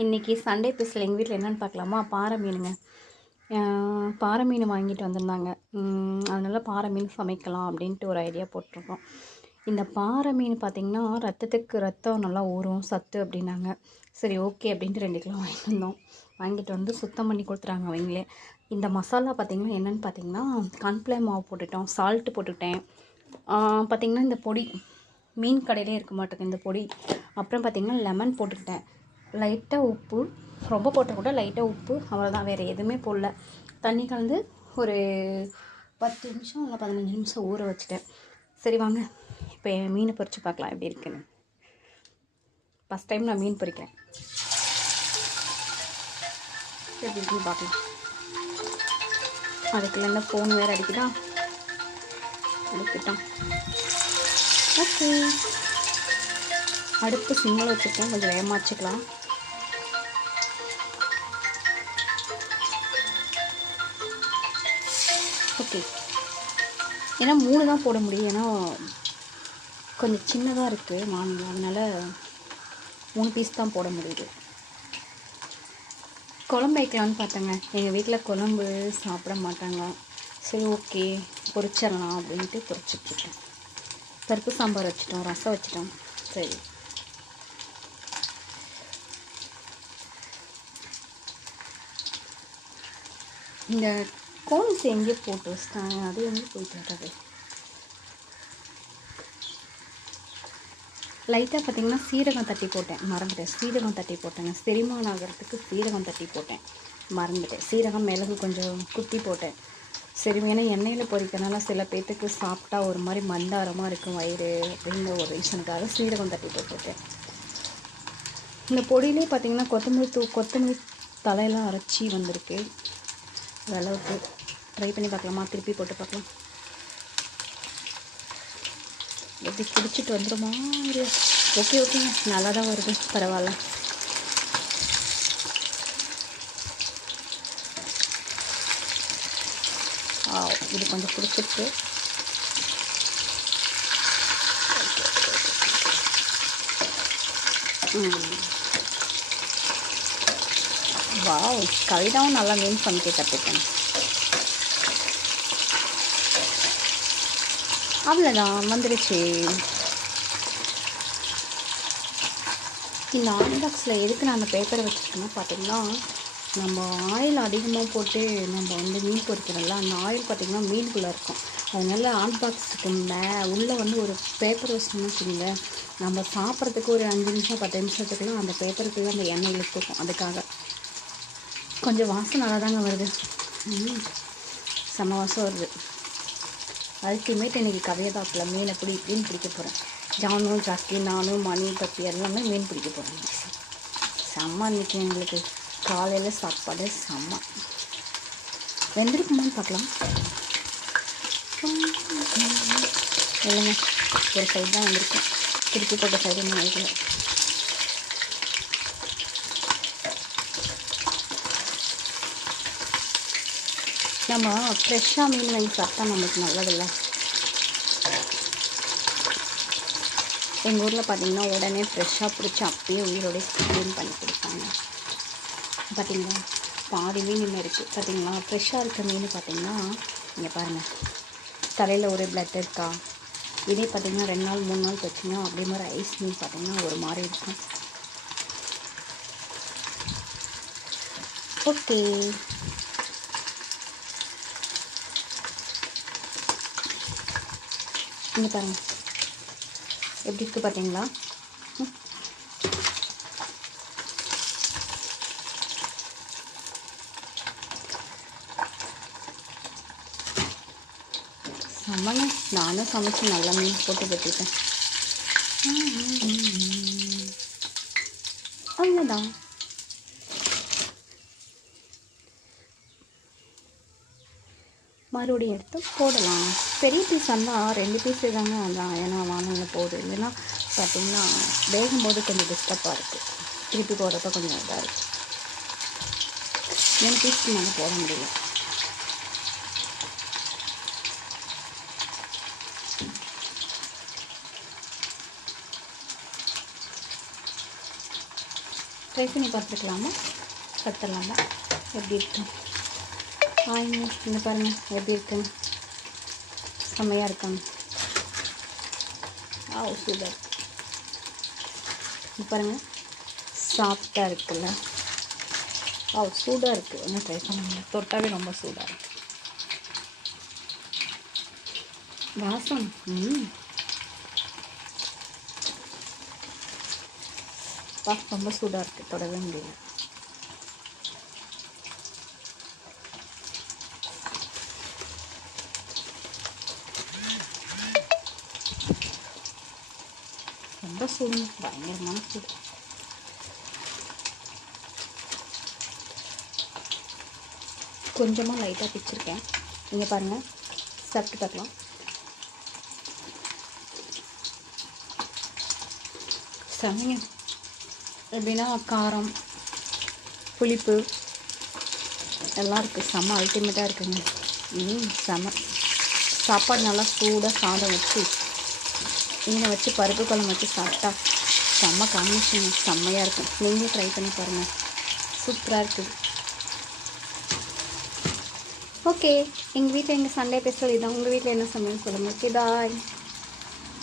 இன்றைக்கி Sunday special எங்கள் வீட்டில் என்னென்னு பார்க்கலாமா? பாறை மீனுங்க. பாறை மீன் வாங்கிட்டு வந்திருந்தாங்க. அதனால் பாறை மீன் சமைக்கலாம் அப்படின்ட்டு ஒரு ஐடியா போட்டிருக்கோம். இந்த பாறை மீன் பார்த்திங்கன்னா ரத்தம் நல்லா ஊறும், சத்து அப்படின்னாங்க. சரி ஓகே அப்படின்ட்டு 2 கிலோ வாங்கிட்டு வந்தோம். வாங்கிட்டு வந்து சுத்தம் பண்ணி கொடுத்துறாங்க அவங்களே. இந்த மசாலா பார்த்திங்கன்னா என்னென்னு பார்த்திங்கன்னா கார்ன்ஃப்ளவர் மாவு போட்டுட்டோம், சால்ட்டு போட்டுக்கிட்டேன். பார்த்திங்கன்னா இந்த பொடி மீன் கடையிலே இருக்க மாட்டேங்குது இந்த பொடி. அப்புறம் பார்த்திங்கன்னா லெமன் போட்டுக்கிட்டேன், லைட்டாக உப்பு, ரொம்ப போட்டால் கூட லைட்டாக உப்பு, அவ்வளோதான். வேறு எதுவுமே போடல. தண்ணி கலந்து ஒரு 10 நிமிஷம் இல்லை 15 நிமிஷம் ஊற வச்சுட்டேன். சரி வாங்க இப்போ என் மீனை பொரித்து பார்க்கலாம் எப்படி இருக்குன்னு. ஃபஸ்ட் டைம் நான் மீன் பொரிக்கிறேன், எப்படி இருக்குன்னு பார்க்கலாம். அதுக்குள்ள என்ன ஃபோன் வேறு அடிக்கிட்டான். ஓகே, அடுப்பு சிம்மில் வச்சுருக்கேன், கொஞ்சம் வேகமாக வச்சுக்கலாம். ஓகே, ஏன்னா 3 தான் போட முடியும், ஏன்னா கொஞ்சம் சின்னதாக இருக்குது மாங்காய், அதனால் 3 பீஸ் தான் போட முடியுது. குழம்பு வைக்கலான்னு பார்த்தேங்க. எங்கள் வீட்டில் குழம்பு சாப்பிட மாட்டாங்க. சரி ஓகே பொரிச்சிடலாம் அப்படின்ட்டு பொரிச்சிட்ருக்கேன். பருப்பு சாம்பார் வச்சிட்டோம், ரசம் வச்சிட்டோம். சரி, இந்த கோன்ஸ் எங்கேயோ போட்டு வச்சிட்டாங்க, அது எங்கே போயிட்டு லைட்டாக பார்த்திங்கன்னா சீரகம் தட்டி போட்டேன், மறந்துட்டேன். சீரகம் தட்டி போட்டேங்க, செரிமானம் ஆகிறதுக்கு சீரகம் தட்டி போட்டேன், மறந்துட்டேன். சீரகம் மிளகு கொஞ்சம் குத்தி போட்டேன். சரி, ஏன்னா எண்ணெயில் பொரிக்கிறனால சில பேர்த்துக்கு சாப்பிட்டா ஒரு மாதிரி மந்தாரமாக இருக்கும் வயிறு அப்படிங்கிற ஒரு ரீசனுக்காக சீரகம் தட்டி போட்டுட்டேன். இந்த பொடியிலே பார்த்திங்கன்னா கொத்தமல்லி தலையெல்லாம் அரைச்சி வந்திருக்கு. ஓரளவுக்கு ட்ரை பண்ணி பார்க்கலாமா? திருப்பி போட்டு பார்க்கலாம். எப்படி பிடிச்சிட்டு வந்துடுமா? ஓகே ஓகேங்க, நல்லா தான் வருது, பரவாயில்ல. இது கொஞ்சம் பிடிச்சிருக்கு. வாவ், கவிதாவும் நல்லா மீன் சமைக்க கற்றுக்கேன். அவ்வளோதான், வந்துடுச்சு. இந்த ஆயில் பாக்ஸில் எதுக்கு நான் அந்த பேப்பரை வச்சுருக்கேன்னா பார்த்திங்கன்னா, நம்ம ஆயில் அதிகமாக போட்டு நம்ம வந்து மீன் பொரிக்கிறோம்ல, அந்த ஆயில் பார்த்திங்கன்னா மீனுக்குள்ளே இருக்கும். அதனால் ஆயில் பாக்ஸுக்கு உள்ளே வந்து ஒரு பேப்பர் வச்சோம்னு வச்சுக்கோங்க, நம்ம சாப்பிட்றதுக்கு ஒரு 5 நிமிஷம் 10 நிமிஷத்துக்குலாம் அந்த பேப்பருக்கு அந்த எண்ணெய் இழுத்துக்கும். அதுக்காக கொஞ்சம் வாசம் நல்லா தாங்க வருது, செம்ம வாசம் வருது. அல்டிமேட். இன்றைக்கி கவிதாப்பில் மீன் எப்படி இப்படின்னு பிடிக்க போகிறேன். ஜானும் ஜாக்கி நானும் மணி பற்றி எல்லாமே மீன் பிடிக்க போகிறேன். செம்ம இன்றைக்கி எங்களுக்கு காலையில் சாப்பாடு செம்ம. வெந்திருக்குமான்னு பார்க்கலாம். இல்லைங்க, ஒரு சைடு தான் வந்திருக்கேன், திருப்பி போட்ட சைடு நான் நம்ம ஃப்ரெஷ்ஷாக மீன் வாங்கி சாப்பிட்டா நம்மளுக்கு நல்லதில்லை. எங்கள் ஊரில் பார்த்திங்கன்னா உடனே ஃப்ரெஷ்ஷாக பிடிச்சி அப்படியே உயிரோடய க்ளீன் பண்ணி கொடுப்பாங்க. பார்த்திங்களா, பாதி மீன் இன்னும் இருக்குது. பார்த்திங்களா, ஃப்ரெஷ்ஷாக இருக்க மீன் பார்த்திங்கன்னா இங்கே பாருங்கள், தலையில் ஒரு பிளட் இருக்கா. இதே பார்த்திங்கன்னா 2 நாள் 3 நாள் வச்சிங்கன்னா அப்படியே மாதிரி ஐஸ் மீன் பார்த்திங்கன்னா ஒரு மாதிரி இருக்கும். ஓகே, இங்கே பாருங்கள் எப்படி இருக்குது பார்த்தீங்களா. செம்மங்க, நானும் சமைச்சு நல்லா மீன் போட்டு வச்சுருக்கேன். அவ்வளோதான். மறுபடியும் எடுத்து போடலாம். பெரிய பீஸ் வந்தால் 2 பீஸ் தாங்க அதான், ஏன்னா வானலில் போடு, இல்லைன்னா பார்த்திங்கன்னா வேகும்போது கொஞ்சம் டிஸ்டர்பாக இருக்குது, திருப்பி போடுறப்ப கொஞ்சம் இதாக இருக்குது. 3 பீஸ்க்கு மேலே போட முடியல. ட்ரை பண்ணி பார்த்துருக்கலாமா? கற்றுலாமா எப்படி இருக்கு? ஆயிங்க இந்த பாருங்கள் எப்படி இருக்குங்க, செம்மையாக இருக்காங்க. சூப்பர். இது பாருங்கள் சாஃப்டாக இருக்குல்ல. சூடாக இருக்குது, இன்னும் ட்ரை பண்ணுங்க. தொட்டாவே ரொம்ப சூடாக இருக்குது வாசம். ரொம்ப சூடாக இருக்குது, தொடவே முடியல. ரொம்ப சூடு, பயங்கரமான சூடு. கொஞ்சமாக லைட்டாக பிச்சிருக்கேன். இங்கே பாருங்கள், சாப்பிட்டு பார்க்கலாம். செம்மைங்க. எப்படின்னா காரம் புளிப்பு எல்லாம் இருக்குது, செம்ம அல்டிமேட்டாக இருக்குங்க. செம்ம சாப்பாடு நல்லா சூடாக சாதம் வச்சு மீனை வச்சு பருப்பு குழம்பு வச்சு சாப்பிட்டா செம்ம காம்பினேஷன், செம்மையாக இருக்கும். நீங்களும் ட்ரை பண்ணி பாருங்கள், சூப்பராக இருக்குது. ஓகே, எங்கள் வீட்டில் எங்கள் சண்டே ஸ்பெஷல் இதான். உங்கள் வீட்டில் என்ன சமையல் சொல்லுங்கள். Okay bye.